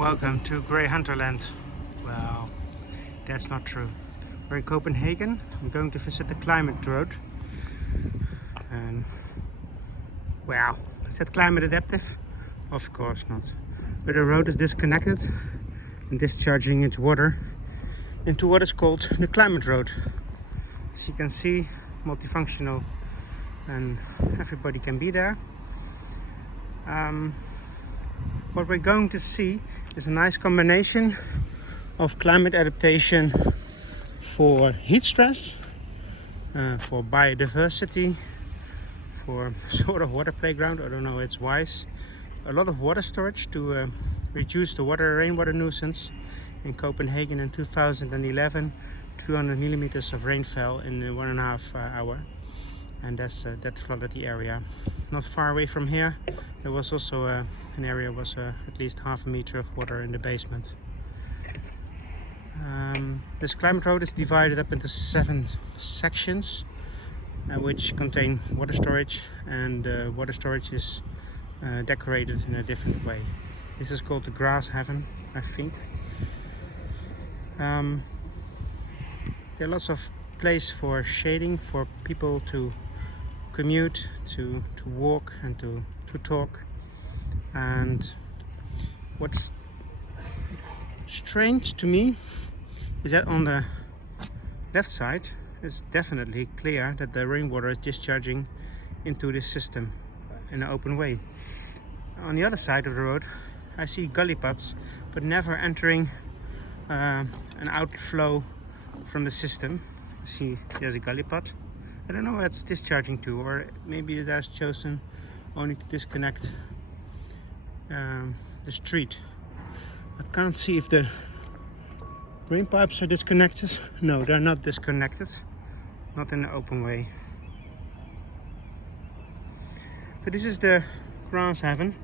Welcome to Grey Hunterland. Well, that's not true. We're in Copenhagen. We're going to visit the climate road. And wow, is that climate adaptive? Of course not. But the road is disconnected and discharging its water into what is called the climate road. As you can see, multifunctional and everybody can be there. What we're going to see is a nice combination of climate adaptation for heat stress, for biodiversity, for sort of water playground, I don't know, it's wise. A lot of water storage to reduce the rainwater nuisance. In Copenhagen in 2011, 200 millimeters of rain fell in 1.5 hour, and that flooded the area. Not far away from here, there was also an area was at least 0.5 meter of water in the basement. This climate road is divided up into 7 sections, which contain water storage, and water storage is decorated in a different way. This is called the grass heaven, I think. There are lots of place for shading for people to commute, to walk and to talk. And what's strange to me is that on the left side it's definitely clear that the rainwater is discharging into this system in an open way. On the other side of the road I see gully paths, but never entering an outflow from the system. See, there's a gully path. I don't know where it's discharging to, or maybe it has chosen only to disconnect the street. I can't see if the rain pipes are disconnected. No, they're not disconnected, not in an open way. But this is the grass heaven.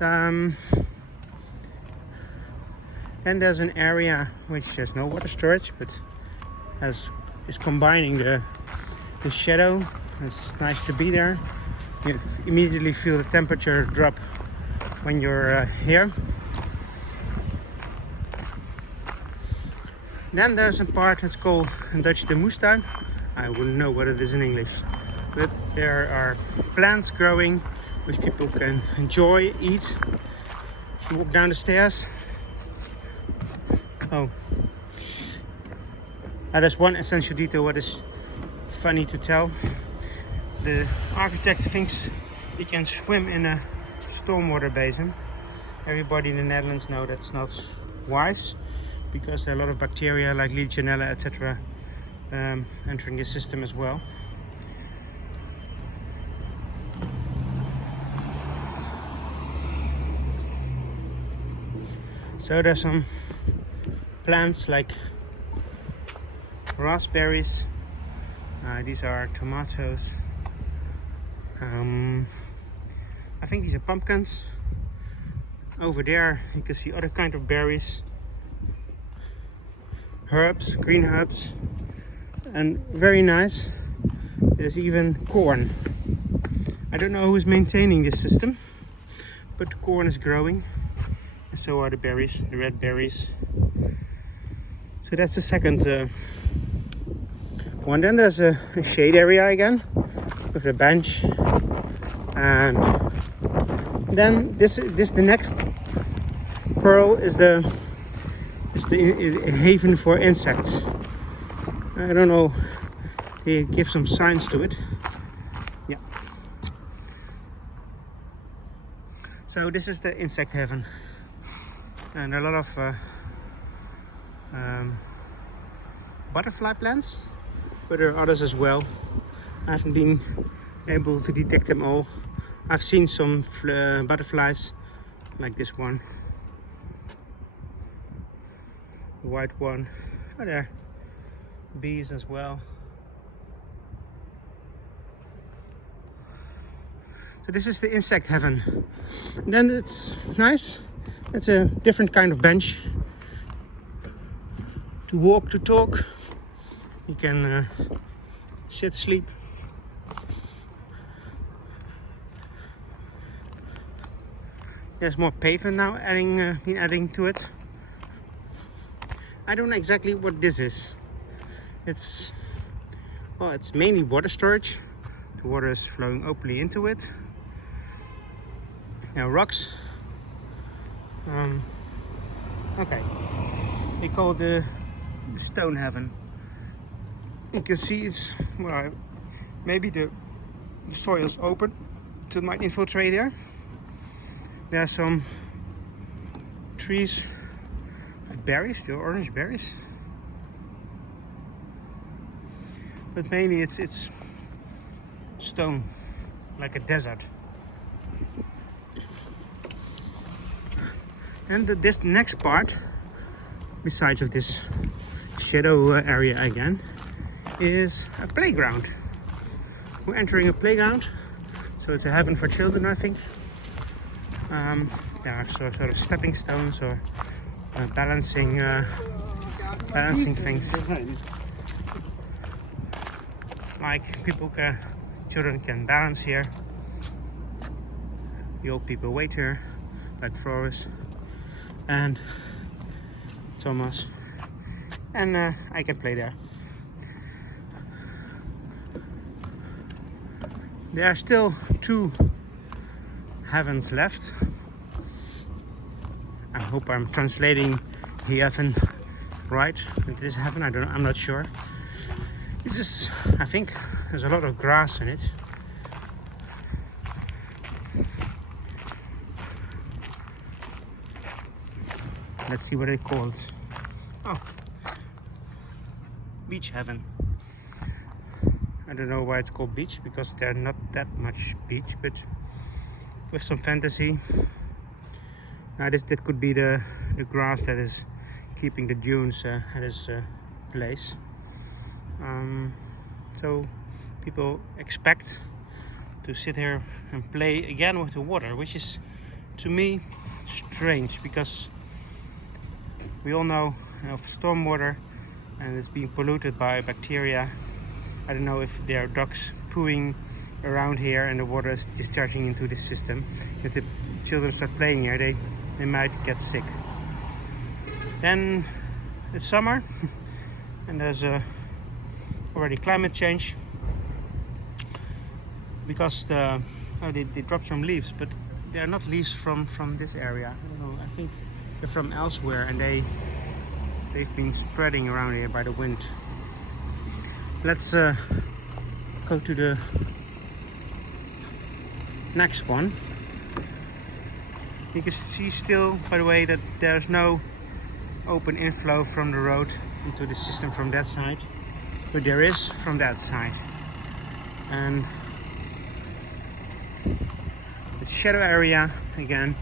And there's an area which has no water storage, but is combining the shadow. It's nice to be there. You immediately feel the temperature drop when you're here. Then there's a part that's called in Dutch the moestuin. I wouldn't know what it is in English, but there are plants growing which people can enjoy, eat. You walk down the stairs. Oh, there's one essential detail what is funny to tell. The architect thinks he can swim in a stormwater basin. Everybody in the Netherlands know that's not wise, because there are a lot of bacteria like Legionella, etc. Entering the system as well. So there's some plants like raspberries. These are tomatoes. I think these are pumpkins. Over there you can see other kind of berries, herbs, green herbs, and very nice, there's even corn. I don't know who's maintaining this system, but the corn is growing, and so are the berries, the red berries. So that's the second one. Then there's a shade area again with a bench, and then this the next pearl is the haven for insects. I don't know, they give some signs to it. Yeah. So this is the insect heaven, and a lot of butterfly plants, but there are others as well. I haven't been able to detect them all. I've seen some butterflies like this one, the white one. Oh, there are bees as well. So this is the insect heaven. And then it's nice, it's a different kind of bench to walk, to talk. You can sit, sleep. There's more pavement now been adding to it. I don't know exactly what this is. It's mainly water storage. The water is flowing openly into it. Now rocks. Okay. They call it the stone heaven. You can see it's, well, maybe the soil is open, so it might infiltrate there. There are some trees with berries, still orange berries. But mainly it's stone, like a desert. And this next part, besides of this shadow area again, is a playground. We're entering a playground, so it's a heaven for children, I think. Yeah, so sort of stepping stones or balancing things. Like children can balance here. The old people wait here, like Floris and Thomas, and I can play there. There are still 2 heavens left. I hope I'm translating the heaven right. This heaven, I don't know, I'm not sure. This is, I think, there's a lot of grass in it. Let's see what it calls. Oh, beach heaven. I don't know why it's called beach, because there's not that much beach, but with some fantasy. Now that could be the grass that is keeping the dunes at its place. So people expect to sit here and play again with the water, which is to me strange, because we all know of stormwater and it's being polluted by bacteria. I don't know if there are ducks pooing around here and the water is discharging into this system. If the children start playing here, they might get sick. Then it's summer and there's already climate change, because they drop some leaves, but they are not leaves from this area. I don't know, I think they're from elsewhere, and they've been spreading around here by the wind. Let's go to the next one. You can see still, by the way, that there's no open inflow from the road into the system from that side, but there is from that side. And it's shadow area again,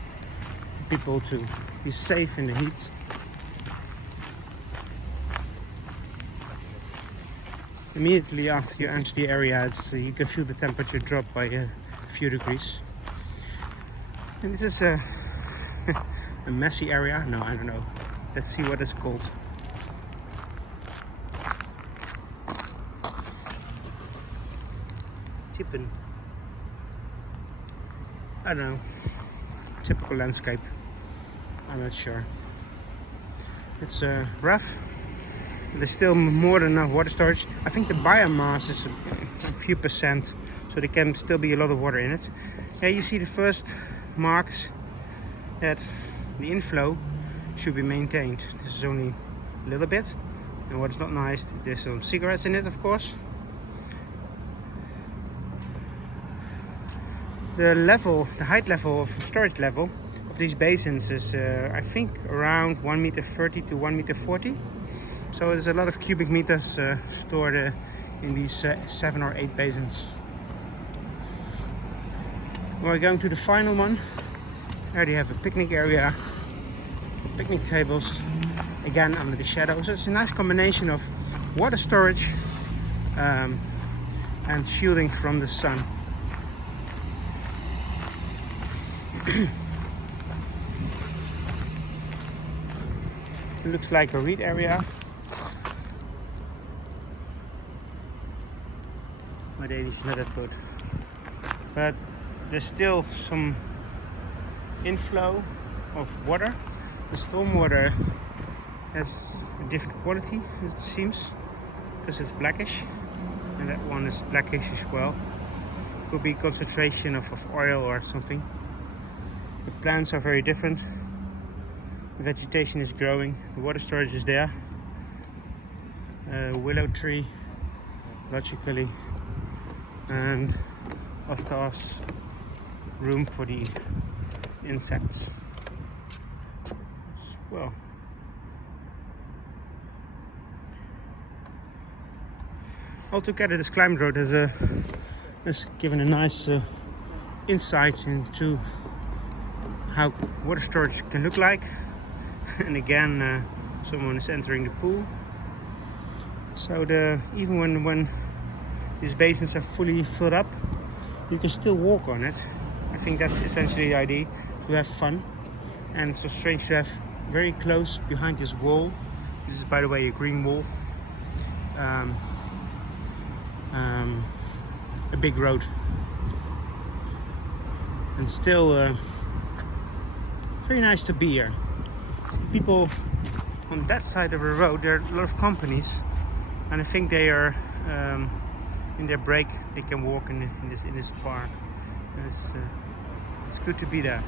people to be safe in the heat. Immediately after you enter the area, you can feel the temperature drop by a few degrees. And this is a messy area. No, I don't know. Let's see what it's called. Tippen. I don't know. Typical landscape. I'm not sure. It's rough. There's still more than enough water storage. I think the biomass is a few percent, so there can still be a lot of water in it. Here you see the first marks that the inflow should be maintained. This is only a little bit, and what's not nice, there's some cigarettes in it, of course. The height level of storage level of these basins is I think around 1.30 meters to 1.40 meters. So there's a lot of cubic meters stored in these 7 or 8 basins. We're going to the final one. There they have a picnic area, picnic tables, again under the shadow. So it's a nice combination of water storage and shielding from the sun. It looks like a reed area. My Danish is not that good, but there's still some inflow of water. The stormwater has a different quality, it seems, because it's blackish, and that one is blackish as well. Could be concentration of oil or something. The plants are very different. The vegetation is growing. The water storage is there. Willow tree, logically, and of course room for the insects as well. Altogether, this climate road has given a nice insight into how water storage can look like. And again, someone is entering the pool. So even when these basins are fully filled up, you can still walk on it. I think that's essentially the idea, to have fun. And it's so strange to have very close behind this wall. This is, by the way, a green wall. A big road, and still very nice to be here. People on that side of the road, there are a lot of companies, and I think they are in their break. They can walk in this park. And it's good to be there.